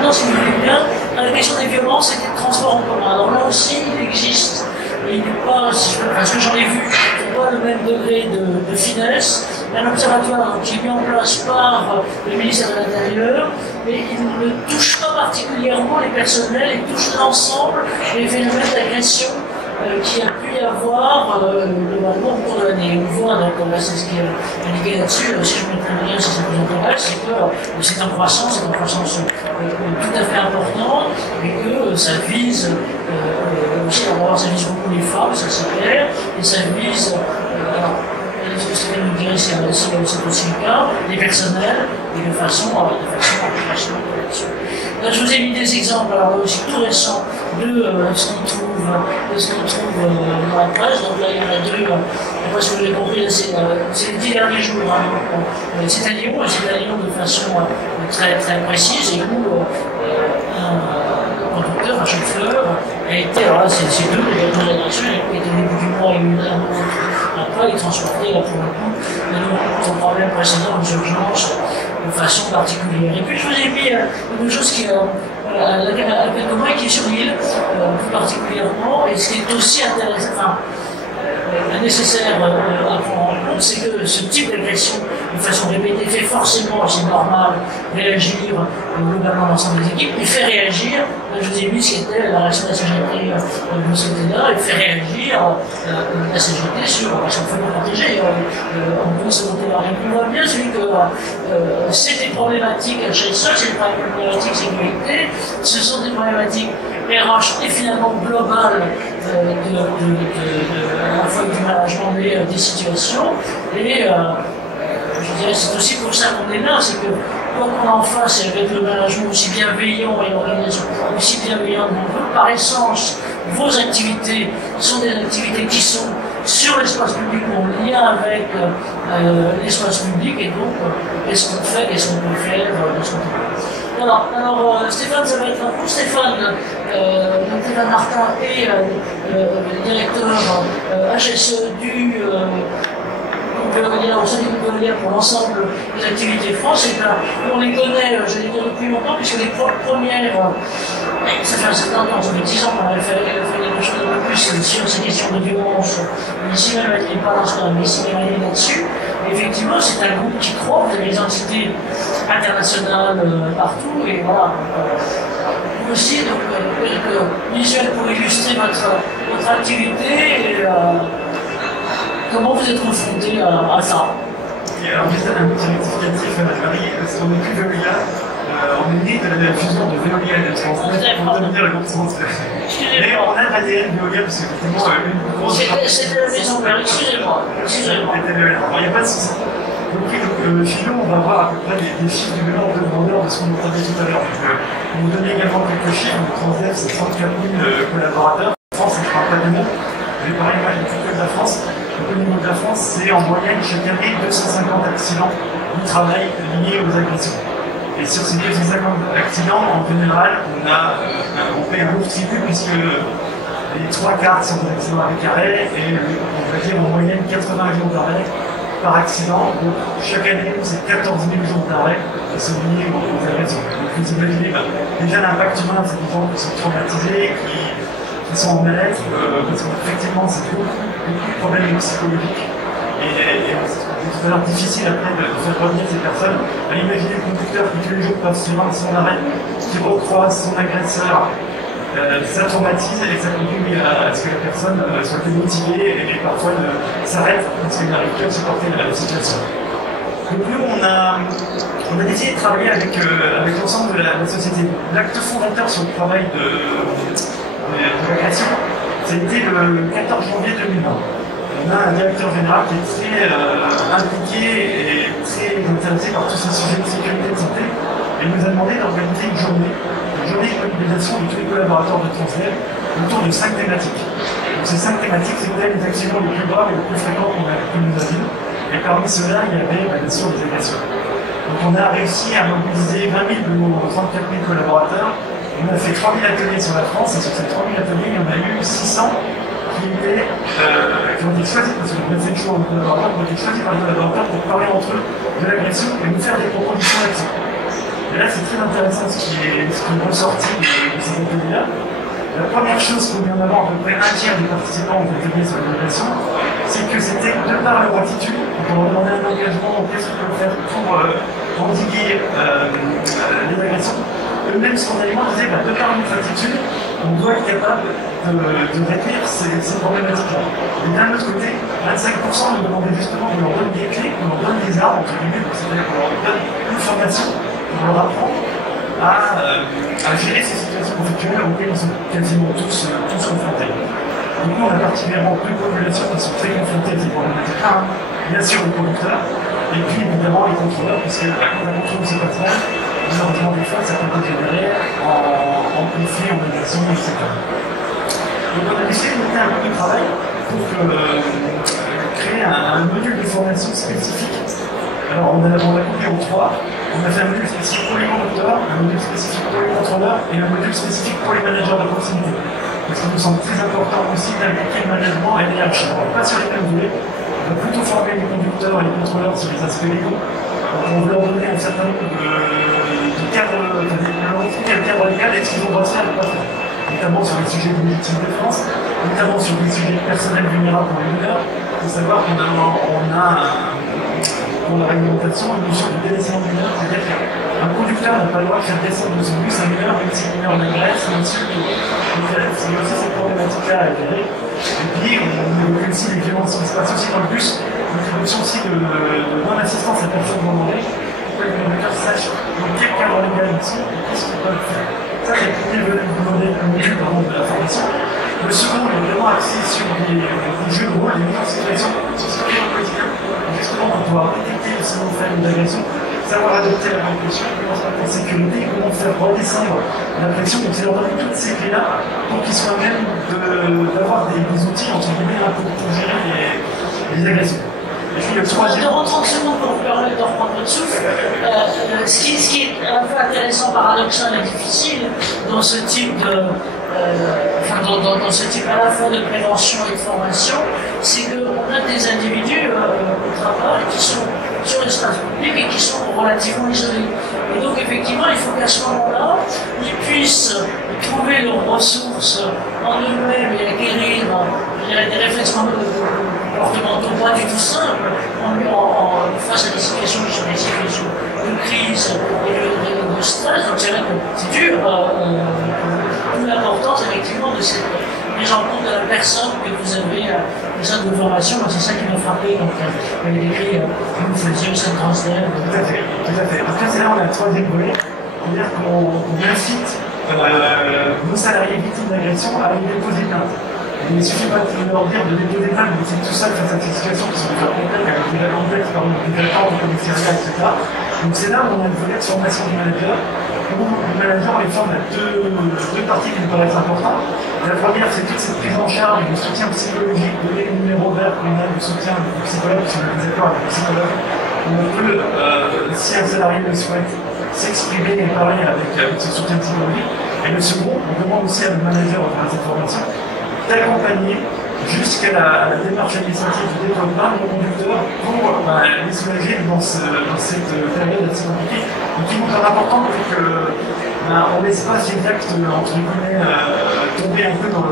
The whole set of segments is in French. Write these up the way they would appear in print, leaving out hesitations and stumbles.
maintenant, si vous voulez bien, dans la question des violences et des transports en commun. Alors là aussi, il existe, et il n'est pas, parce que j'en ai vu, il n'est pas le même degré de finesse. Un observatoire qui est mis en place par le ministère de l'Intérieur, mais il ne touche pas particulièrement les personnels, il touche l'ensemble des phénomènes d'agression qu'il y a pu y avoir globalement au cours de l'année. On voit, donc là c'est ce qui est indiqué là-dessus, si je me trompe bien, si ça vous intéresse, c'est que c'est en croissance tout à fait importante, et que ça vise aussi, alors ça vise beaucoup les femmes, ça c'est clair, et ça vise, c'est nous dirait c'est aussi le cas, les personnels, et de façon là, je vous ai mis des exemples, alors là aussi tout récents, de ce qu'on trouve dans la presse. Donc là, il y en a deux, après ce que vous avez compris, c'est les 10 derniers jours. C'est à Lyon, et c'est à Lyon de façon très précise, et où un conducteur, un chauffeur, a été, alors là, c'est deux agressions, il était au début du mois, et un autre après, il transportait, là pour le coup, son problème précédent, aux urgences, de façon particulière. Et puis je vous ai mis une chose qui à quelques mois qui est sur l'île, plus particulièrement, et ce qui est aussi intéressant, nécessaire à prendre en compte, c'est que ce type d'agression, de façon répétée, fait forcément, c'est normal, réagir globalement l'ensemble des équipes, il fait réagir, je vous ai mis ce qu'était la réaction de la CGT de ce côté-là, il fait réagir la CGT sur, parce qu'on peut le protéger, on peut se monter là. On voit bien celui que c'est des problématiques chez soi, c'est des problématiques sécurité, ce sont des problématiques RH et finalement globales à la fois du management des situations, et je dirais c'est aussi pour ça qu'on est là, c'est que quoi qu'on en fasse, et avec le management aussi bienveillant et l'organisation aussi bienveillante qu'on veut, par essence, vos activités sont des activités qui sont sur l'espace public ou en lien avec l'espace public, et donc qu'est-ce qu'on fait, qu'est-ce qu'on peut faire, qu'est-ce qu'on peut. Alors Stéphane, ça va être un coup. Stéphane Martin est directeur HSE du au sein du groupe Veolia pour l'ensemble des activités France. Et ben, on les connaît, je les connais depuis longtemps, puisque les premières, ça fait un certain temps, ça fait 10 ans qu'on avait fait quelque chose de plus sur ces questions de violence, ici même avec les balances, mais ici même là-dessus. Effectivement, c'est un groupe qui croit, vous avez des entités internationales partout, et voilà. Aussi, donc, quelques visuels pour illustrer votre activité, et comment vous êtes confronté à ça? Alors, juste un petit rectificatif à Marie, parce qu'on n'est plus Veolia, on est né de la fusion de Veolia et de Transnet, on va devenir le groupe Transnet. Mais on a l'ADN Veolia, parce que effectivement, une grosse. C'était la maison mère, excusez-moi. Alors, il n'y a pas de souci. Donc, chez nous, on va voir à peu près des chiffres du mélange de grandeur de ce qu'on entendait tout à l'heure. On vous donnait également quelques chiffres. Transnet, c'est 34 000 collaborateurs. En France, on ne parle pas du monde. Je vais parler de la France. Au niveau de la France, c'est en moyenne chaque année 250 accidents du travail liés aux agressions. Et sur ces 250 accidents, en général, on paie un lourd tribut, puisque les 3 quarts sont des accidents avec arrêt, et on va dire en moyenne 80 jours d'arrêt par accident. Donc chaque année, c'est 14 000 jours d'arrêt qui sont liés aux agressions. Donc vous imaginez déjà l'impact humain, c'est des gens qui sont traumatisés, qui sont en mal-être, parce qu'effectivement, c'est beaucoup de problèmes psychologiques. Et c'est vraiment difficile après de faire revenir ces personnes. Imaginez le conducteur qui tous les jours passe sur son arrêt, qui recroise son agresseur, ça traumatise et ça conduit à ce que la personne soit démotivée et parfois s'arrête parce qu'elle n'arrive plus à supporter la situation. Donc nous, on a décidé de travailler avec l'ensemble de la société. L'acte fondateur sur le travail de l'agression, ça a été le 14 janvier 2020. On a un directeur général qui est très impliqué et très intéressé par tous ces sujets de sécurité de santé, et il nous a demandé d'organiser une journée de mobilisation de tous les collaborateurs de Transnet autour de 5 thématiques. Donc ces 5 thématiques, c'était les accidents les plus graves et les plus fréquents qu'on a pu nous dire, et parmi ceux-là, il y avait bien sûr les agressions. Donc on a réussi à mobiliser 20 000 de nos 34 000 collaborateurs. On a fait 3000 ateliers sur la France, et sur ces 3000 ateliers, il y en a eu 600 qui ont été choisis, parce qu'on a fait le choix en collaborateurs, qui ont été choisis par les collaborateurs pour parler entre eux de l'agression et nous faire des propositions d'action. Et là, c'est très intéressant ce qui est ressorti de ces ateliers-là. La première chose qu'on met en avant, à peu près un tiers des participants ont été sur l'innovation, c'est que c'était de par leur attitude, quand on leur demandait un engagement, qu'est-ce qu'on peut faire pour endiguer les agressions, eux-mêmes spontanément disaient, de par notre attitude, on doit être capable de réduire ces problématiques-là. Et d'un autre côté, 25% nous demandaient justement qu'on leur donne des clés, qu'on leur donne des armes, entre guillemets, c'est-à-dire qu'on leur donne une formation pour leur apprendre à gérer ces situations conflictuelles auxquelles ils sont quasiment tous confrontés. Du coup, on a particulièrement deux populations qui sont très confrontées à ces problématiques. Bien sûr, les conducteurs, et puis évidemment les contrôleurs, puisque quand on contrôle ces personnes, malheureusement, des fois, ça peut dégénérer en conflit, en agression, etc. Donc, on a décidé de monter un peu de travail pour créer un module de formation spécifique. Alors, on a coupé en trois. On a fait un module spécifique pour les conducteurs, un module spécifique pour les contrôleurs et un module spécifique pour les managers de proximité. Parce qu'il nous semble très important aussi d'impliquer le management et les RH. Pas sur les mêmes volets. On va plutôt former les conducteurs et les contrôleurs sur les aspects légaux. Donc, on veut leur donner un certain nombre de cadres, quel cadre légal et ce qu'ils ont droit de faire et de ne pas faire. Notamment sur les sujets de légitime défense, notamment sur les sujets personnels vulnérables pour les mineurs. Il faut savoir qu'on a dans la réglementation une notion de délaissement mineur, c'est-à-dire qu'un conducteur n'a pas le droit de faire descendre de son bus un mineur, même si le mineur l'agresse, même si c'est aussi cette problématique-là à gérer. Et puis, on évoque aussi les violences qui se passent aussi dans le bus, l'introduction aussi de non-assistance à personne demandée, pour que les conducteurs sachent dans quel cadre légal ils sont et qu'est-ce qu'ils peuvent faire. Ça, c'est le premier module de la formation. Le second est vraiment axé sur des jeux de rôle, des mises en situation, sur ce qu'il y a au quotidien. Justement, pour pouvoir détecter si on fait une agression, savoir adopter la répression, comment se mettre en sécurité, comment faire redescendre la pression. Donc, c'est leur donner toutes ces clés-là pour qu'ils soient même d'avoir des outils, entre guillemets, pour gérer les agressions. Et puis, le troisième. Durant 30 secondes pour vous permettre de reprendre votre souffle. Ce qui est un peu intéressant, paradoxal et difficile dans ce type dans ce type à la fois de prévention et de formation, c'est qu'on a des individus au travail qui sont sur l'espace public et qui sont relativement isolés. Et donc effectivement, il faut qu'à ce moment-là, ils puissent trouver leurs ressources en eux-mêmes et acquérir des réflexes comportementaux pas du tout simples face à des situations qui sont des situations de crise et de stress. Donc c'est vrai que c'est dur. D'où l'importance effectivement de cette prise en compte de la personne que vous avez au sein de vos formations. C'est ça qui m'a frappé. Donc il y avait écrit que vous faisiez au sein de Transdev. Tout à fait, tout à fait. Après, c'est là où on a le troisième volet, c'est-à-dire qu'on incite nos salariés victimes d'agression à aller déposer plainte. Il ne suffit pas de leur dire de déposer plainte, mais c'est tout seul face à ces situations qui sont déjà complexes, avec des cas complexes, par exemple des accords de commissariat, etc. Donc c'est là où on a le volet de formation du manager, où le manager les forme à deux parties qui nous paraissent importantes. La première, c'est toute cette prise en charge, le soutien psychologique, donner les numéros verts qu'on a, le soutien du psychologue, si on a des accords avec le psychologue. On peut, si un salarié le souhaite, s'exprimer et parler avec ce soutien psychologique. Et le second, on demande aussi à nos managers à travers cette formation d'accompagner jusqu'à la démarche administrative du dépôt de plainte au conducteur pour les soulager dans cette période assez compliquée. Donc il nous paraît important qu'on ne laisse pas ces actes entre guillemets tomber un peu dans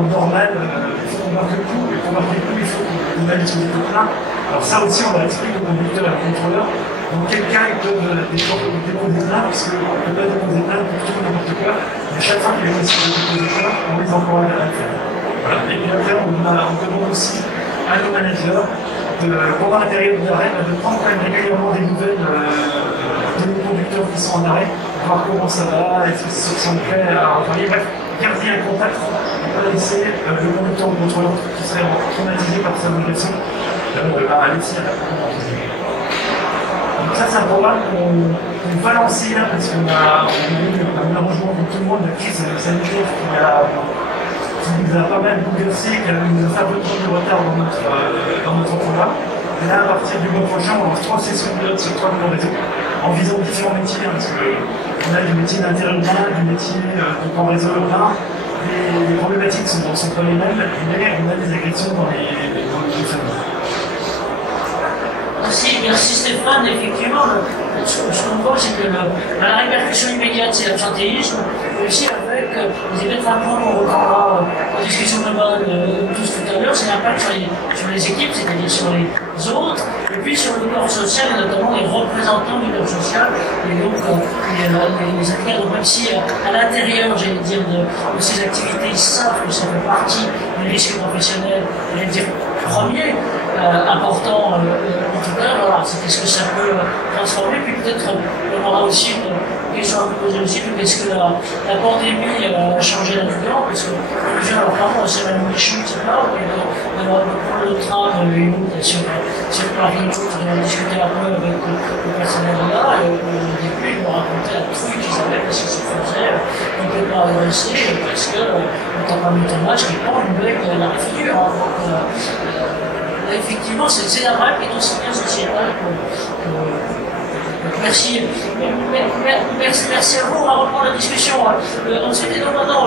le normal. Il faut qu'on marque le coup, et pour marquer le coup, il faut qu'on aille sur les plaintes. Alors ça aussi, on l'a expliqué aux conducteurs et aux contrôleurs. Donc quelqu'un peut déposer plainte, parce qu'on ne peut pas déposer plainte pour tout n'importe quoi, mais chaque fois qu'il est possible de déposer plainte, on les encourage à le faire. Voilà. Et puis après, on demande aussi à nos managers, pendant la période d'arrêt, de prendre quand même régulièrement des nouvelles de nos conducteurs qui sont en arrêt, voir comment ça va, est-ce qu'ils se sentent prêts à revenir. Bref, garder un contact, et pas laisser le conducteur ou le contrôleur qui serait traumatisé par sa agression à laisser à la première. Donc ça, c'est un programme qu'on va lancer là, parce qu'on a eu malheureusement, comme tout le monde, la crise sanitaire qui nous a pas mal bouleversé, qui nous a fait un peu de retard dans notre programme. Et là, à partir du mois prochain, on lance 3 sessions pilotes sur 3 millions réseaux, en visant différents métiers, parce qu'on a du métier d'interurbain, du métier de grand réseau urbain. Les problématiques ne sont pas les mêmes, mais on a des agressions dans les familles. Merci Stéphane. Effectivement, ce qu'on voit, c'est que la répercussion immédiate, c'est l'absentéisme, mais aussi avec, c'est peut-être un point qu'on reprendra en discussion globale tous tout à l'heure, c'est l'impact sur les équipes, c'est-à-dire sur les autres, et puis sur le corps social, et notamment les représentants du corps social, et donc les acteurs, même si à l'intérieur, j'allais dire, de ces activités, ils savent que ça fait partie des risques professionnels, j'allais dire, premier, important, en tout cas, voilà, c'est qu'est-ce que ça peut transformer, puis peut-être on aura aussi une question à vous poser aussi, qu'est-ce que la pandémie a changé là-dedans, parce que alors vraiment c'est la Michou, etc. On va prendre le train une autre sur Paris, on a discuté un peu avec le personnel là, et au début ils m'ont raconté un truc qu'ils avaient parce que ça faisait complètement agressé, parce que notamment le tournage qui prend une bec dans la figure. Effectivement, c'est la vraie pédophilie sociétale. Merci à vous, on va reprendre la discussion. Ensuite, non,